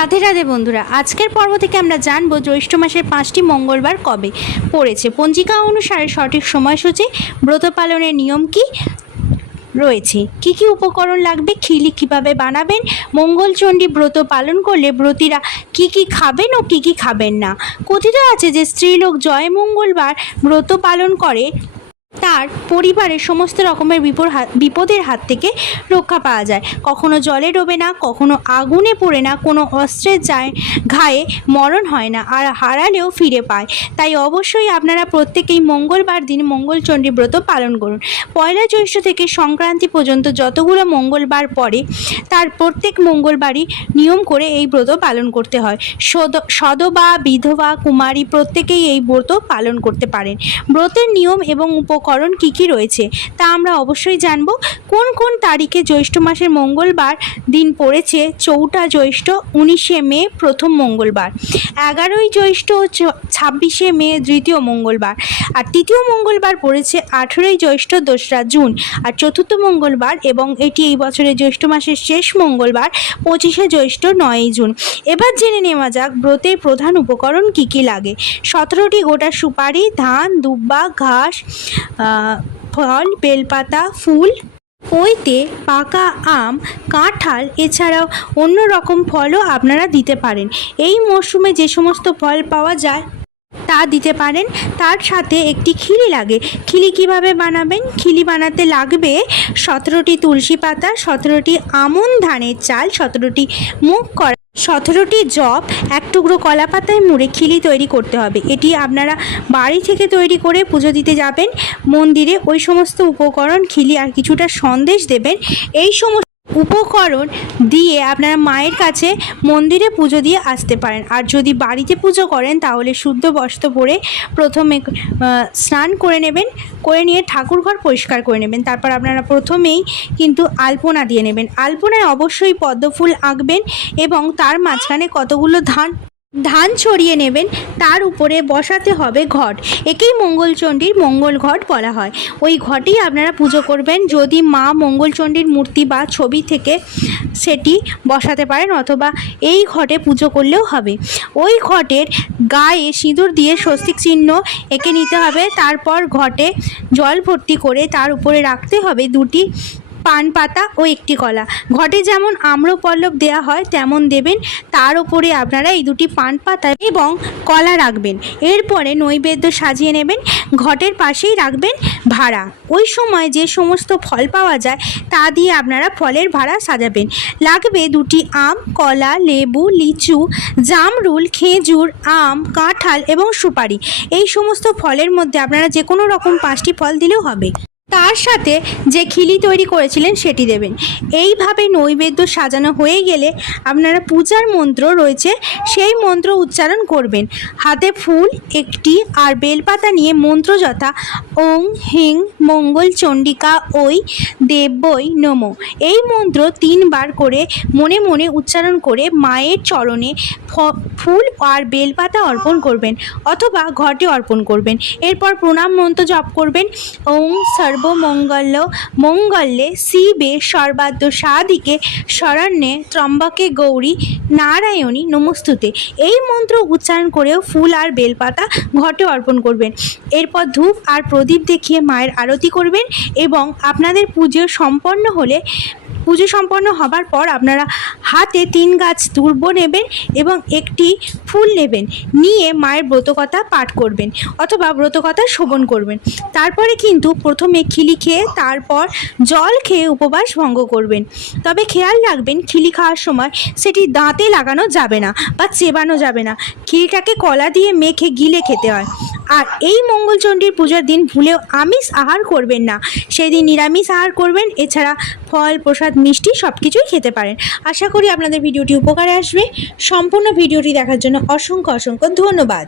রাধে রাধে বন্ধুরা, আজকের পর্ব থেকে আমরা জানবো জ্যৈষ্ঠ মাসের 5টি মঙ্গলবার কবে পড়েছে, পঞ্জিকা অনুসারে সঠিক সময়সূচি, ব্রত পালনের নিয়ম কি রয়েছে, কি কি উপকরণ লাগবে, খিলি কিভাবে বানাবেন, মঙ্গলচণ্ডী ব্রত পালন করলে ব্রতীরা কি কি খাবেন ও কি কি খাবেন না। কথিত আছে যে স্ত্রীলোক জয় মঙ্গলবার ব্রত পালন করে তার পরিবারের সমস্ত রকমের বিপদের হাত থেকে রক্ষা পাওয়া যায়। কখনো জলে ডোবে না, কখনো আগুনে পড়ে না, কোনো অস্ত্রের ঘায়ে মরণ হয় না, আর হারালেও ফিরে পায়। তাই অবশ্যই আপনারা প্রত্যেকেই মঙ্গলবার দিন মঙ্গলচণ্ডী ব্রত পালন করুন। পয়লা জ্যৈষ্ঠ থেকে সংক্রান্তি পর্যন্ত যতগুলো মঙ্গলবার পড়ে তার প্রত্যেক মঙ্গলবারই নিয়ম করে এই ব্রত পালন করতে হয়। সদবা, বিধবা, কুমারী প্রত্যেকেই এই ব্রত পালন করতে পারেন। ব্রতের নিয়ম এবং উপকরণ কি কি রয়েছে তা আমরা অবশ্যই জানব। কোন কোন তারিখে জ্যৈষ্ঠ মাসের মঙ্গলবার দিন পড়েছে? 4 জ্যৈষ্ঠ, 19 মে প্রথম মঙ্গলবার, 11 জ্যৈষ্ঠ, 26 মে দ্বিতীয় মঙ্গলবার, আর তৃতীয় মঙ্গলবার পড়েছে 18 জ্যৈষ্ঠ, 2 জুন, আর চতুর্থ মঙ্গলবার এবং এটি এই বছরের জ্যৈষ্ঠ মাসের শেষ মঙ্গলবার 25 জ্যৈষ্ঠ, 9 জুন। এবার জেনে নেওয়া যাক ব্রতের প্রধান উপকরণ কি কি লাগে। 17টি গোটা সুপারি, ধান, দুব্বা, ঘাস, ফল, বেলপাতা, ফুল, পৈতে, পাকা আম, কাঁঠাল, এছাড়াও অন্য রকম ফলও আপনারা দিতে পারেন। এই মরশুমে যে সমস্ত ফল পাওয়া যায় তা দিতে পারেন। তার সাথে একটি খিলি লাগে। খিলি কিভাবে বানাবেন? খিলি বানাতে লাগবে 17টি তুলসী পাতা, 17টি আমন ধানের চাল, 17টি মুগ করা, 17টি জব, 1 টুকরো কলা পাতায় মুড়ে খিলি তৈরি করতে হবে। এটি আপনারা বাড়ি থেকে তৈরি করে পুজো দিতে যাবেন মন্দিরে। ওই সমস্ত উপকরণ, খিলি আর কিছুটা সন্দেশ দেবেন। এই সমস্ত উপকরণ দিয়ে আপনারা মায়ের কাছে মন্দিরে পুজো দিয়ে আসতে পারেন। আর যদি বাড়িতে পুজো করেন তাহলে শুদ্ধ বস্ত্র পরে প্রথমে স্নান করে নেবেন, করে নিয়ে ঠাকুরঘর পরিষ্কার করে নেবেন। তারপর আপনারা প্রথমেই কিন্তু আলপনা দিয়ে নেবেন। আলপনায় অবশ্যই পদ্মফুল আঁকবেন এবং তার মাঝখানে কতগুলো ধান ছড়িয়ে নেবেন। তার উপরে বসাতে হবে ঘট। একেই মঙ্গলচণ্ডীর মঙ্গল ঘট বলা হয়। ওই ঘটেই আপনারা পুজো করবেন। যদি মা মঙ্গলচণ্ডীর মূর্তি বা ছবি থেকে সেটি বসাতে পারেন, অথবা এই ঘটে পুজো করলেও হবে। ওই ঘটের গায়ে সিঁদুর দিয়ে স্বস্তিক চিহ্ন এঁকে নিতে হবে। তারপর ঘটে জল ভর্তি করে তার উপরে রাখতে হবে 2টি পান পাতা ও 1টি কলা। ঘটে যেমন আম্রপল্লব দেয়া হয় তেমন দেবেন। তার উপরে আপনারা এই 2টি পান পাতা এবং কলা রাখবেন। এরপরে নৈবেদ্য সাজিয়ে নেবেন। ঘটের পাশেই রাখবেন ভাড়া। ওই সময় যে সমস্ত ফল পাওয়া যায় তা দিয়ে আপনারা ফলের ভাড়া সাজাবেন। লাগবে 2টি আম, কলা, লেবু, লিচু, জামরুল, খেজুর, আম, কাঁঠাল এবং সুপারি। এই সমস্ত ফলের মধ্যে আপনারা যে কোনো রকম 5টি ফল দিলেও হবে। তার সাথে যে খিলি তৈরি করেছিলেন সেটি দেবেন। এইভাবে নৈবেদ্য সাজানো হয়ে গেলে আপনারা পূজার মন্ত্র রয়েছে সেই মন্ত্র উচ্চারণ করবেন। হাতে ফুল একটি আর বেলপাতা নিয়ে মন্ত্র যথা ওং হিং মঙ্গল চণ্ডিকা ওই দেব্যই নমঃ এই মন্ত্র 3 বার করে মনে মনে উচ্চারণ করে মায়ের চরণে ফুল আর বেলপাতা অর্পণ করবেন অথবা ঘটে অর্পণ করবেন। এরপর প্রণাম মন্ত্র জপ করবেন। ওং মঙ্গলে শিবে সর্বাদ্য সাধিকে শরণ্যে ত্রম্বকে গৌরী নারায়ণী নমস্তুতে। এই মন্ত্র উচ্চারণ করেও ফুল আর বেলপাতা ঘটে অর্পণ করবেন। এরপর ধূপ আর প্রদীপ দেখিয়ে মায়ের আরতি করবেন এবং আপনাদের পুজো সম্পন্ন হবার পর আপনারা হাতে 3 গাছ দুর্ব নেবেন এবং 1টি ফুল নেবেন, নিয়ে মায়ের ব্রতকথা পাঠ করবেন অথবা ব্রতকথা শ্রবণ করবেন। তারপরে কিন্তু প্রথমে খিলি খেয়ে তারপর জল খেয়ে উপবাস ভঙ্গ করবেন। তবে খেয়াল রাখবেন খিলি খাওয়ার সময় সেটি দাঁতে লাগানো যাবে না বা চেবানো যাবে না। খিলিটাকে কলা দিয়ে মেখে গিলে খেতে হয়। আর এই মঙ্গলচণ্ডীর পূজার দিন ভুলেও আমিষ আহার করবেন না, সেই দিন নিরামিষ আহার করবেন। এছাড়া ফল, প্রসাদ, মিষ্টি সব কিছুই খেতে পারেন। আশা করি আপনাদের ভিডিওটি উপকারে আসবে। সম্পূর্ণ ভিডিওটি দেখার জন্য অসংখ্য ধন্যবাদ।